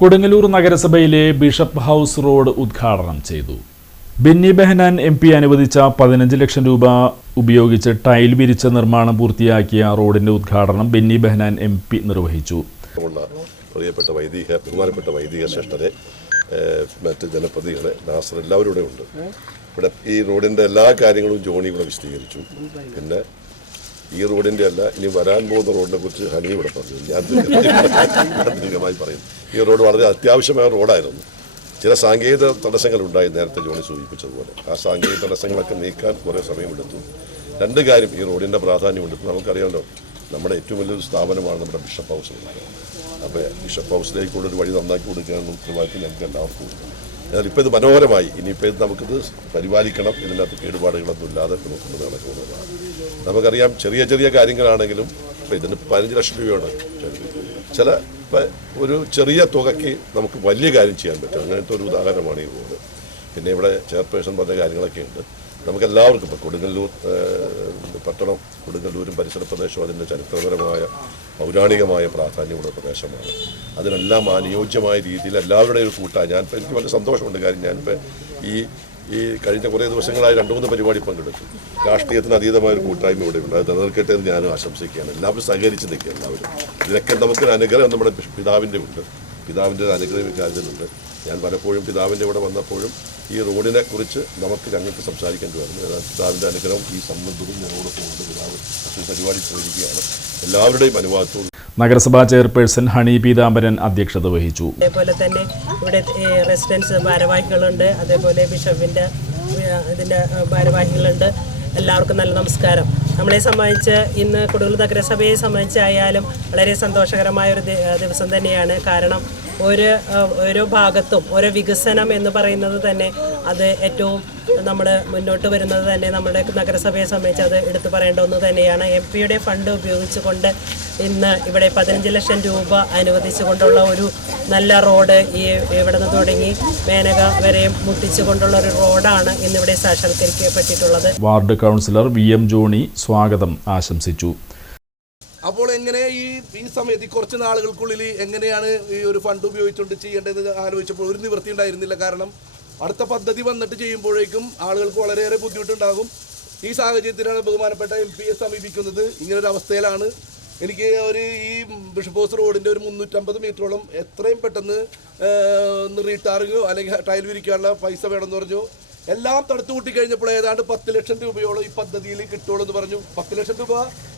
കൊടുങ്ങല്ലൂർ നഗരസഭയിലെ bishop house road ഉദ്ഘാടനം ചെയ്തു. ബെന്നി ബെഹനാൻ MP അനുവദിച്ച 15 ലക്ഷം രൂപ ഉപയോഗിച്ച് ടൈൽ വിരിച്ച നിർമ്മാണം പൂർത്തിയാക്കിയ റോഡിന്റെ ഉദ്ഘാടനം ബെന്നി ബെഹനാൻ MP നിർവഹിച്ചു. ബഹുമാനപ്പെട്ട വൈദിക ശ്രേഷ്ഠരെ, മറ്റ് ജനപ്രതിനിധികളെ, നാസർ എല്ലാവരും ഇവിടെ ഉണ്ട്. ഇവിടെ ഈ റോഡിൻ്റെ എല്ലാ കാര്യങ്ങളും ജോണി ഇവിടെ വിശദീകരിച്ചു. പിന്നെ ഈ റോഡിൻ്റെ അല്ല, ഇനി വരാൻ പോകുന്ന റോഡിനെ കുറിച്ച് ഹനി ഇവിടെ പറഞ്ഞു. ഞാൻ അധികമായി പറയും. ഈ റോഡ് വളരെ അത്യാവശ്യമായ റോഡായിരുന്നു. ചില സാങ്കേതിക തടസ്സങ്ങളുണ്ടായി, നേരത്തെ ജോണി സൂചിപ്പിച്ചതുപോലെ. ആ സാങ്കേതിക തടസ്സങ്ങളൊക്കെ നീക്കാൻ കുറേ സമയമെടുത്തു. രണ്ട് കാര്യം ഈ റോഡിൻ്റെ പ്രാധാന്യമുണ്ട്. നമുക്കറിയാമല്ലോ, നമ്മുടെ ഏറ്റവും വലിയൊരു സ്ഥാപനമാണ് നമ്മുടെ ബിഷപ്പ് ഹൗസ്. അപ്പോൾ ബിഷപ്പ് ഹൗസിലേക്കുള്ളൊരു വഴി നന്നാക്കി കൊടുക്കാനുള്ള ഉത്തരവാദിത്വം ഞങ്ങൾക്ക് എല്ലാവർക്കും ഉണ്ട്. എന്നാൽ ഇപ്പോൾ ഇത് മനോഹരമായി. ഇനിയിപ്പോൾ ഇത് നമുക്കിത് പരിപാലിക്കണം. ഇതിനകത്ത് കേടുപാടുകളൊന്നും ഇല്ലാതെ നോക്കുന്നത് നടക്കുന്നതാണ്. നമുക്കറിയാം, ചെറിയ ചെറിയ കാര്യങ്ങളാണെങ്കിലും ഇപ്പോൾ ഇതിന് 15 ലക്ഷം രൂപയാണ്. ചില ഒരു ചെറിയ തുകയ്ക്ക് നമുക്ക് വലിയ കാര്യം ചെയ്യാൻ പറ്റും. അങ്ങനത്തെ ഒരു ഉദാഹരണമാണ് ഈ റോഡ്. പിന്നെ ഇവിടെ ചെയർപേഴ്സൺ പറഞ്ഞ കാര്യങ്ങളൊക്കെ ഉണ്ട്. നമുക്കെല്ലാവർക്കും ഇപ്പോൾ കൊടുങ്ങല്ലൂർ പട്ടണം, കൊടുങ്ങല്ലൂരും പരിസര പ്രദേശവും അതിൻ്റെ ചരിത്രപരമായ പൗരാണികമായ പ്രാധാന്യമുള്ള പ്രദേശമാണ്. അതിനെല്ലാം അനുയോജ്യമായ രീതിയിൽ എല്ലാവരുടെയും ഒരു കൂട്ടായി ഞാനിപ്പോൾ എനിക്ക് വളരെ സന്തോഷമുണ്ട്. കാര്യം ഞാനിപ്പോൾ ഈ കഴിഞ്ഞ കുറേ ദിവസങ്ങളായി 2-3 പരിപാടി പങ്കെടുത്തു. രാഷ്ട്രീയത്തിന് അതീതമായൊരു കൂട്ടായ്മ ഇവിടെ ഉണ്ട്. അത് നിലനിൽക്കട്ടെ എന്ന് ഞാനും ആശംസിക്കുകയാണ്. എല്ലാവരും സഹകരിച്ച് നിൽക്കുക. എല്ലാവരും ഇതിനൊക്കെ നമുക്കൊരു അനുഗ്രഹം നമ്മുടെ പിതാവിൻ്റെ ഉണ്ട്. പിതാവിൻ്റെ അനുഗ്രഹം ഇക്കാര്യത്തിലുണ്ട്. ഞാൻ പലപ്പോഴും പിതാവിൻ്റെ ഇവിടെ വന്നപ്പോഴും ഈ റോഡിനെ കുറിച്ച് നമുക്ക് ഞങ്ങൾക്ക് സംസാരിക്കേണ്ടി വരുന്നു. പിതാവിൻ്റെ അനുഗ്രഹം ഈ സംബന്ധവും ഞങ്ങളോടൊപ്പം ഉണ്ട്. പിതാവ് പരിപാടി ചോദിക്കുകയാണ്. എല്ലാവരുടെയും അനുവാദത്തോട് നഗരസഭാ ചെയർപേഴ്സൺ ഹണി പീതാംബരൻ അധ്യക്ഷത വഹിച്ചു. അതേപോലെ തന്നെ ഇവിടെ റെസിഡൻസ് ഭാരവാഹികളുണ്ട്, അതേപോലെ ബിഷപ്പിൻ്റെ ഇതിൻ്റെ ഭാരവാഹികളുണ്ട്. എല്ലാവർക്കും നല്ല നമസ്കാരം. നമ്മളെ സംബന്ധിച്ച് ഇന്ന് കൊടുങ്ങല്ലൂർ നഗരസഭയെ സംബന്ധിച്ചായാലും വളരെ സന്തോഷകരമായ ഒരു ദിവസം തന്നെയാണ്. കാരണം ഓരോ ഭാഗത്തും ഓരോ വികസനം എന്ന് പറയുന്നത് തന്നെ അത് ഏറ്റവും നമ്മൾ മുന്നോട്ട് വരുന്നത് തന്നെ നമ്മുടെ നഗരസഭയെ സംബന്ധിച്ച് അത് എടുത്തു പറയേണ്ട ഒന്ന് തന്നെയാണ്. MP-യുടെ ഫണ്ട് ഉപയോഗിച്ചുകൊണ്ട് ഇന്ന് ഇവിടെ 15 ലക്ഷം രൂപ അനുവദിച്ചുകൊണ്ടുള്ള ഒരു നല്ല റോഡ് ഇവിടെ നിന്ന് തുടങ്ങി മേനക വരെ മുട്ടിച്ചുകൊണ്ടുള്ള ഒരു റോഡാണ് ഇന്നിവിടെ സാക്ഷാത്കരിക്കപ്പെട്ടിട്ടുള്ളത്. വാർഡ് കൗൺസിലർ VM ജോണി സ്വാഗതം ആശംസിച്ചു. അപ്പോൾ എങ്ങനെ ഈ സമയത്ത് കുറച്ച് നാളുകൾക്കുള്ളിൽ എങ്ങനെയാണ് ഈ ഒരു ഫണ്ട് ഉപയോഗിച്ചുകൊണ്ട് ചെയ്യേണ്ടതെന്ന് ആലോചിച്ചപ്പോൾ ഒരു നിവൃത്തി ഉണ്ടായിരുന്നില്ല. കാരണം അടുത്ത പദ്ധതി വന്നിട്ട് ചെയ്യുമ്പോഴേക്കും ആളുകൾക്ക് വളരെയേറെ ബുദ്ധിമുട്ടുണ്ടാകും. ഈ സാഹചര്യത്തിലാണ് ബഹുമാനപ്പെട്ട MP-യെ സമീപിക്കുന്നത്. ഇങ്ങനൊരു അവസ്ഥയിലാണ് എനിക്ക് ഈ ബിഷപ്പ് ഹൗസ് റോഡിൻ്റെ ഒരു 350 മീറ്ററോളം എത്രയും പെട്ടെന്ന് റീടാറിങ്ങോ അല്ലെങ്കിൽ ടൈൽ വിരിക്കാനുള്ള പൈസ വേണമെന്ന് പറഞ്ഞു. എല്ലാം തടുത്തു കൂട്ടി കഴിഞ്ഞപ്പോൾ ഏതാണ്ട് 10 ലക്ഷം രൂപയോളം ഈ പദ്ധതിയിൽ കിട്ടുള്ളൂ എന്ന് പറഞ്ഞു. 10 ലക്ഷം രൂപ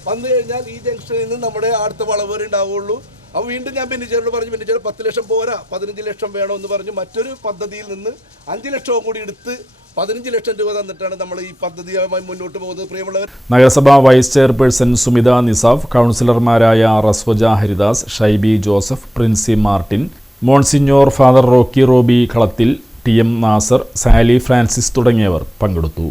വന്നു കഴിഞ്ഞാൽ ഈ ജംഗ്ഷനിൽ നിന്ന് നമ്മുടെ അടുത്ത വളവ് ഉണ്ടാവുകയുള്ളൂ. അപ്പോൾ വീണ്ടും ഞാൻ ബെന്നിച്ചേരോട് പറഞ്ഞു, ബെന്നിച്ചേർ 10 ലക്ഷം പോരാ, 15 ലക്ഷം വേണമെന്ന് പറഞ്ഞു. മറ്റൊരു പദ്ധതിയിൽ നിന്ന് 5 ലക്ഷവും കൂടി എടുത്ത് 15 ലക്ഷം രൂപ തന്നിട്ടാണ് നമ്മൾ ഈ പദ്ധതിയുമായി മുന്നോട്ട് പോകുന്നത്. പ്രിയമുള്ളവർ, നഗരസഭാ വൈസ് ചെയർപേഴ്സൺ സുമിത നിസാഫ്, കൗൺസിലർമാരായ Raswaja Haridas, Shaibi Joseph, Princy Martin, monsignor father Rocky Robi Kalathil, TM Nasar, Sally Francis തുടങ്ങിയവർ പങ്കെടുത്തു.